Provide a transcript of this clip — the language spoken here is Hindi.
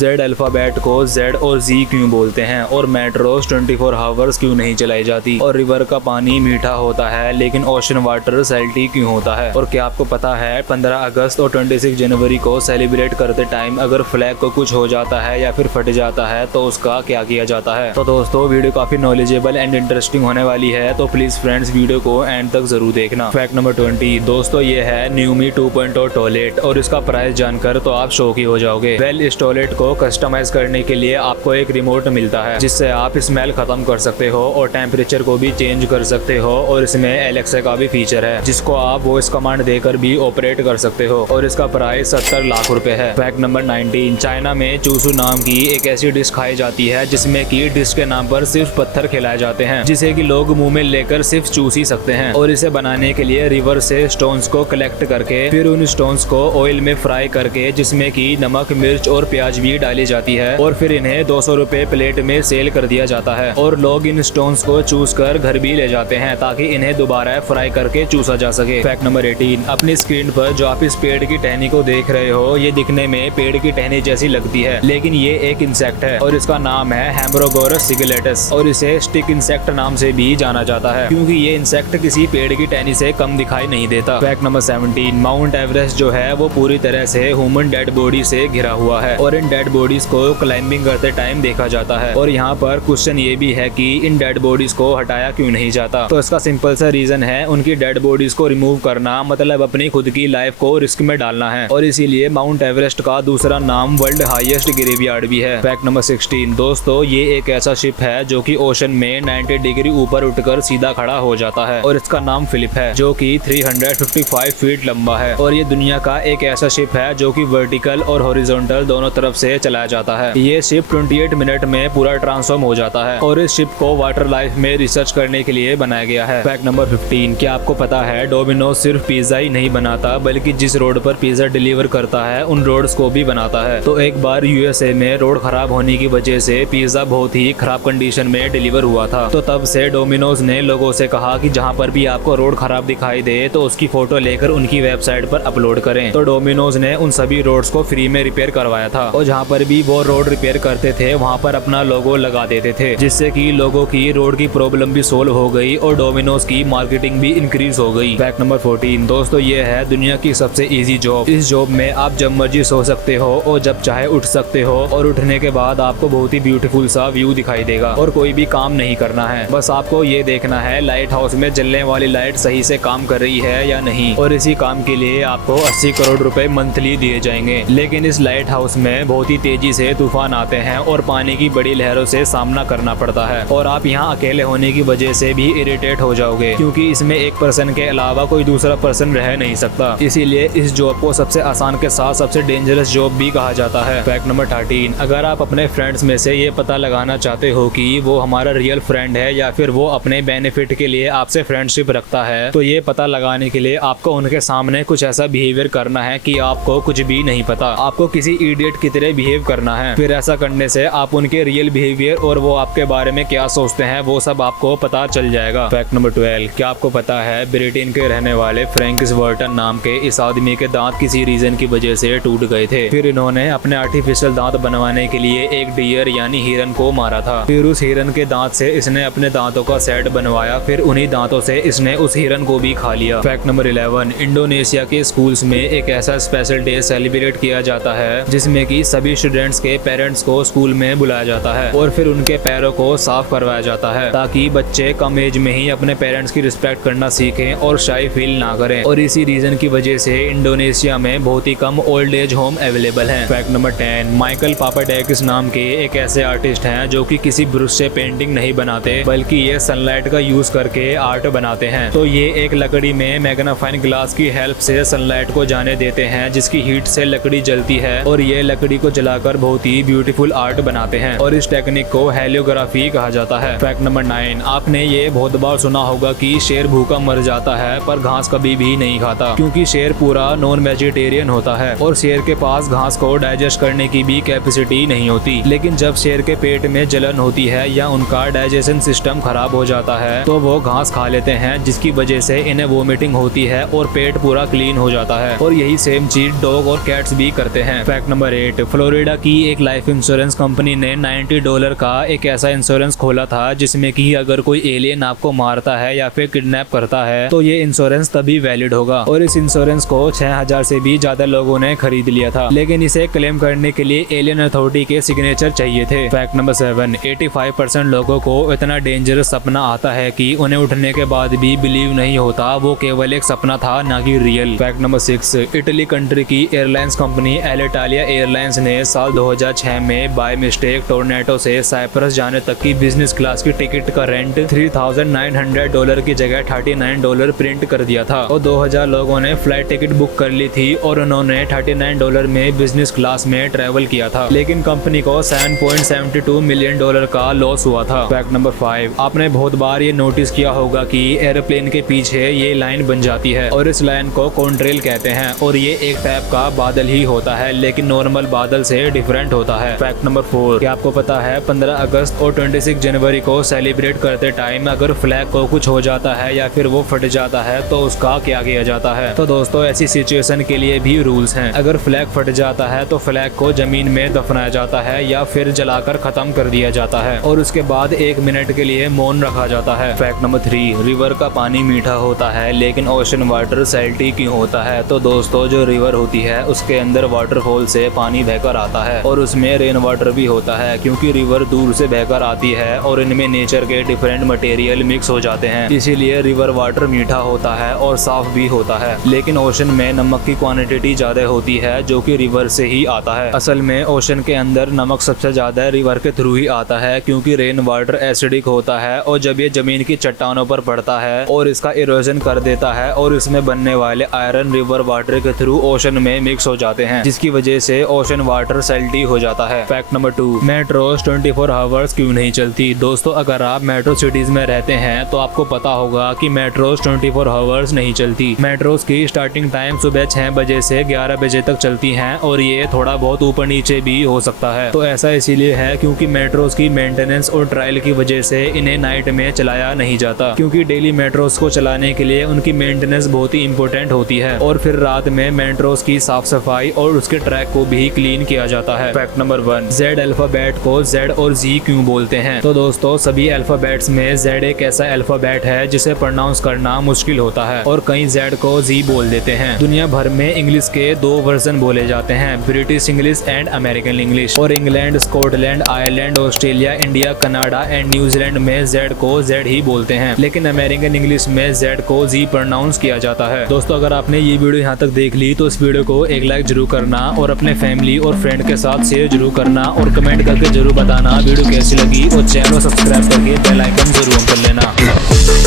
जेड अल्फाबेट को जेड और जी क्यों बोलते हैं, और मेट्रोस 24 आवर्स क्यों नहीं चलाई जाती, और रिवर का पानी मीठा होता है लेकिन ओशन वाटर सैल्टी क्यों होता है, और क्या आपको पता है 15 अगस्त और 26 जनवरी को सेलिब्रेट करते टाइम अगर फ्लैग को कुछ हो जाता है या फिर फट जाता है तो उसका क्या किया जाता है। तो दोस्तों वीडियो काफी नॉलेजेबल एंड इंटरेस्टिंग होने वाली है, तो प्लीज फ्रेंड्स वीडियो को एंड तक जरूर देखना। फैक्ट नंबर 20 दोस्तों ये है न्यूमी 2.0 टॉयलेट, और इसका प्राइस जानकर तो आप शॉक ही हो जाओगे। वेल इस टॉयलेट को कस्टमाइज करने के लिए आपको एक रिमोट मिलता है जिससे आप स्मेल खत्म कर सकते हो और टेम्परेचर को भी चेंज कर सकते हो, और इसमें एलेक्सा का भी फीचर है जिसको आप वॉइस कमांड देकर भी ऑपरेट कर सकते हो, और इसका प्राइस 70 लाख रुपए है। फैक्ट नंबर 19 चाइना में चूसू नाम की एक ऐसी डिश खाई जाती है जिसमें की डिश के नाम पर सिर्फ पत्थर खिलाए जाते हैं जिसे कि लोग मुंह में लेकर सिर्फ चूस ही सकते हैं, और इसे बनाने के लिए रिवर से स्टोन्स को कलेक्ट करके फिर उन स्टोन्स को ऑयल में फ्राई करके जिसमें की नमक मिर्च और प्याज भी डाली जाती है, और फिर इन्हें 200 रुपए प्लेट में सेल कर दिया जाता है, और लोग इन स्टोन्स को चूस कर घर भी ले जाते हैं ताकि इन्हें दोबारा फ्राई करके चूसा जा सके। फैक्ट नंबर 18 अपनी स्क्रीन पर जो आप इस पेड़ की टहनी को देख रहे हो ये दिखने में पेड़ की टहनी जैसी लगती है, लेकिन ये एक इंसेक्ट है और इसका नाम है हेम्ब्रोगोरस सिगलेटस, और इसे स्टिक इंसेक्ट नाम से भी जाना जाता है क्योंकि ये इंसेक्ट किसी पेड़ की टहनी से कम दिखाई नहीं देता। फैक्ट नंबर 17 माउंट एवरेस्ट जो है वो पूरी तरह से ह्यूमन डेड बॉडी से घिरा हुआ है, और इन डेड बॉडीज को क्लाइंबिंग करते टाइम देखा जाता है, और यहाँ पर क्वेश्चन ये भी है कि इन डेड बॉडीज को हटाया क्यों नहीं जाता। तो इसका सिंपल सा रीजन है उनकी डेड बॉडीज को रिमूव करना मतलब अपनी खुद की लाइफ को रिस्क में डालना है, और इसीलिए माउंट एवरेस्ट का दूसरा नाम वर्ल्ड हाईएस्ट ग्रेवयार्ड भी है। फैक्ट नंबर 16 दोस्तों ये एक ऐसा शिप है जो कि ओशन में 90 डिग्री ऊपर उठकर सीधा खड़ा हो जाता है, और इसका नाम फिलिप है जो कि 355 फीट लंबा है, और ये दुनिया का एक ऐसा शिप है जो कि वर्टिकल और हॉरिजॉन्टल दोनों तरफ से चलाया जाता है। ये शिप 28 मिनट में पूरा ट्रांसफॉर्म हो जाता है, और इस शिप को वाटर लाइफ में रिसर्च करने के लिए बनाया गया है। फैक्ट नंबर 15 क्या आपको पता है डोमिनोज सिर्फ पिज्जा ही नहीं बनाता बल्कि जिस रोड पर पिज्जा डिलीवर करता है उन रोड्स को भी बनाता है। तो एक बार यूएसए में रोड खराब होने की वजह से पिज्जा बहुत ही खराब कंडीशन में डिलीवर हुआ था, तो तब से डोमिनोज ने लोगों से कहा कि जहाँ पर भी आपको रोड खराब दिखाई दे तो उसकी फोटो लेकर उनकी वेबसाइट पर अपलोड करें। तो डोमिनोज ने उन सभी रोड्स को फ्री में रिपेयर करवाया था, और जहाँ पर भी वो रोड रिपेयर करते थे वहाँ पर अपना लोगो लगा देते थे जिससे कि लोगों की रोड की प्रॉब्लम भी सोल्व हो गई और डोमिनोज की मार्केटिंग भी इंक्रीज हो गई। फैक्ट नंबर 14 दोस्तों ये है दुनिया की सबसे इजी जॉब। इस जॉब में आप जब मर्जी सो सकते हो और जब चाहे उठ सकते हो, और उठने के बाद आपको बहुत ही ब्यूटीफुल सा व्यू दिखाई देगा, और कोई भी काम नहीं करना है, बस आपको ये देखना है लाइट हाउस में जलने वाली लाइट सही से काम कर रही है या नहीं, और इसी काम के लिए आपको 80 करोड़ रुपए मंथली दिए जाएंगे। लेकिन इस लाइट हाउस में बहुत ही तेजी से तूफान आते हैं और पानी की बड़ी लहरों से सामना करना पड़ता है, और आप यहाँ अकेले होने की वजह से भी इरिटेट हो जाओगे क्योंकि इसमें एक पर्सन के अलावा कोई दूसरा पर्सन रह नहीं सकता, इसीलिए इस जॉब को सबसे आसान के साथ सबसे डेंजरस जॉब भी कहा जाता है। फैक्ट नंबर 13 अगर आप अपने फ्रेंड्स में से ये पता लगाना चाहते हो कि वो हमारा रियल फ्रेंड है या फिर वो अपने बेनिफिट के लिए आपसे फ्रेंडशिप रखता है, तो ये पता लगाने के लिए आपको उनके सामने कुछ ऐसा बिहेवियर करना है कि आपको कुछ भी नहीं पता, आपको किसी इडियट की तरह बिहेव करना है। फिर ऐसा करने से आप उनके रियल बिहेवियर और वो आपके बारे में क्या सोचते हैं वो सब आपको पता चल जाएगा। फैक्ट नंबर 12 क्या आपको पता है ब्रिटेन के रहने वाले फ्रैंकिस वर्टन नाम के इस आदमी के दांत किसी रीजन की वजह से टूट गए थे, फिर इन्होंने अपने आर्टिफिशियल दांत बनवाने के लिए एक डियर यानी हिरन को मारा था, फिर उस हिरन के दांत से इसने अपने दांतों का सेट बनवाया, फिर उन्हीं दांतों से इसने उस हिरन को भी खा लिया। फैक्ट नंबर 11 इंडोनेशिया के स्कूल्स में एक ऐसा स्पेशल डे सेलिब्रेट किया जाता है जिसमें कि सभी स्टूडेंट्स के पेरेंट्स को स्कूल में बुलाया जाता है और फिर उनके पैरों को साफ करवाया जाता है ताकि बच्चे कम एज में ही अपने पेरेंट्स की रिस्पेक्ट करना सीखें और शाई फील ना करें, और इसी रीजन की वजह से इंडोनेशिया में बहुत ही कम ओल्ड एज होम अवेलेबल हैं। फैक्ट नंबर 10 माइकल पापाडेकिस नाम के एक ऐसे आर्टिस्ट हैं जो कि किसी ब्रश से पेंटिंग नहीं बनाते बल्कि ये सनलाइट का यूज करके आर्ट बनाते हैं। तो ये एक लकड़ी में मैग्नीफाइंग ग्लास की हेल्प से सनलाइट को जाने देते हैं जिसकी हीट से लकड़ी जलती है, और ये लकड़ी को जलाकर बहुत ही ब्यूटीफुल आर्ट बनाते हैं, और इस टेक्निक को हेलियोग्राफी कहा जाता है। फैक्ट नंबर 9 आपने ये बहुत बार सुना होगा कि शेर भूखा मर जाता है पर घास कभी भी नहीं खाता, क्योंकि शेर पूरा नॉन वेजिटेरियन होता है और शेर के पास घास को डाइजेस्ट करने की भी कैपेसिटी नहीं होती। लेकिन जब शेर के पेट में जलन होती है या उनका डाइजेशन सिस्टम खराब हो जाता है तो वो घास खा लेते हैं जिसकी वजह से इन्हें वोमिटिंग होती है और पेट पूरा क्लीन हो जाता है, और यही सेम चीज डॉग और कैट्स भी करते हैं। फैक्ट नंबर 8 फ्लोरिडा फ्लोरिडा की एक लाइफ इंश्योरेंस कंपनी ने $90 का एक ऐसा इंश्योरेंस खोला था जिसमें कि अगर कोई एलियन आपको मारता है या फिर किडनैप करता है तो ये इंश्योरेंस तभी वैलिड होगा। और इस इंश्योरेंस को 6000 से भी ज्यादा लोगों ने खरीद लिया था, लेकिन इसे क्लेम करने के लिए एलियन अथॉरिटी के सिग्नेचर चाहिए थे। फैक्ट नंबर 7, 85% लोगों को इतना डेंजरस सपना आता है कि उन्हें उठने के बाद भी बिलीव नहीं होता वो केवल एक सपना था, ना कि real. Fact number 6, Italy country की एयरलाइंस कंपनी एलिटालिया एयरलाइंस ने साल 2006 में बाय मिस्टेक टोरंटो से साइप्रस जाने तक की बिजनेस क्लास की टिकट का रेंट $3,900 की जगह $39 प्रिंट कर दिया था और 2000 लोगों ने फ्लाइट टिकट बुक कर ली थी और उन्होंने $39 में बिजनेस क्लास में ट्रेवल किया था, लेकिन कंपनी को $7.72 मिलियन का लॉस हुआ था। फैक्ट नंबर 5, आपने बहुत बार ये नोटिस किया होगा कि एरोप्लेन के पीछे ये लाइन बन जाती है और इस लाइन को कॉन्ट्रेल कहते हैं और ये एक टाइप का बादल ही होता है, लेकिन नॉर्मल बादल से डिफरेंट होता है। फैक्ट नंबर 4, क्या आपको पता है 15 अगस्त और 26 जनवरी को सेलिब्रेट करते टाइम अगर फ्लैग को कुछ हो जाता है या फिर वो फट जाता है तो उसका क्या किया जाता है? तो दोस्तों ऐसी सिचुएशन के लिए भी रूल्स हैं। अगर फ्लैग फट जाता है तो फ्लैग को जमीन में दफनाया जाता है या फिर जलाकर खत्म कर दिया जाता है और उसके बाद 1 मिनट के लिए मौन रखा जाता है। फैक्ट नंबर 3, रिवर का पानी मीठा होता है लेकिन ओशन वाटर सैल्टी क्यों होता है? तो दोस्तों जो रिवर होती है उसके अंदर वाटरफॉल से पानी बहकर आता है और उसमें रेन वाटर भी होता है, क्योंकि रिवर दूर से बहकर आती है और इनमें नेचर के डिफरेंट मटेरियल मिक्स हो जाते हैं, इसीलिए रिवर वाटर मीठा होता है और साफ भी होता है। लेकिन ओशन में नमक की क्वांटिटी ज्यादा होती है जो कि रिवर से ही आता है। असल में ओशन के अंदर नमक सबसे ज्यादा रिवर के थ्रू ही आता है, क्योंकि रेन वाटर एसिडिक होता है और जब ये जमीन की चट्टानों पर पड़ता है और इसका इरोजन कर देता है और इसमें बनने वाले आयरन रिवर वाटर के थ्रू ओशन में मिक्स हो जाते हैं, जिसकी वजह से ओशन वाटर सैल्टी हो जाता है। फैक्ट नंबर 2, मेट्रोस 24 आवर्स क्यों नहीं चलती? दोस्तों अगर आप मेट्रो सिटीज में रहते हैं तो आपको पता होगा कि मेट्रोस 24 आवर्स नहीं चलती। मेट्रोस की स्टार्टिंग टाइम सुबह 6 बजे से 11 बजे तक चलती हैं और ये थोड़ा बहुत ऊपर नीचे भी हो सकता है। तो ऐसा इसीलिए है क्योंकि मेट्रोस की मेंटेनेंस और ट्रायल की वजह से इन्हें नाइट में चलाया नहीं जाता, क्योंकि डेली मेट्रोस को चलाने के लिए उनकी मेंटेनेंस बहुत ही इंपॉर्टेंट होती है और फिर रात में मेट्रोस की साफ सफाई और उसके ट्रैक को भी क्लीन किया जाता है। फैक्ट नंबर 1, जेड अल्फाबेट को जेड और जी क्यों बोलते हैं? तो दोस्तों सभी अल्फाबेट्स में जेड एक ऐसा अल्फाबेट है जिसे प्रोनाउंस करना मुश्किल होता है और कई जेड को जी बोल देते हैं। दुनिया भर में इंग्लिश के 2 वर्जन बोले जाते हैं, British English and American English, और England, Scotland, Ireland, Australia, India, Canada and New Zealand में जेड को जेड ही बोलते हैं, लेकिन अमेरिकन इंग्लिश में जेड को जी प्रोनाउंस किया जाता है। दोस्तों अगर आपने ये वीडियो यहाँ तक देख ली तो इस वीडियो को एक लाइक जरूर करना और अपने फैमिली और फ्रेंड के साथ शेयर जरूर करना और कमेंट करके जरूर बताना वीडियो कैसी लगी और चैनल सब्सक्राइब करके बेल आइकन जरूर ऑन कर लेना।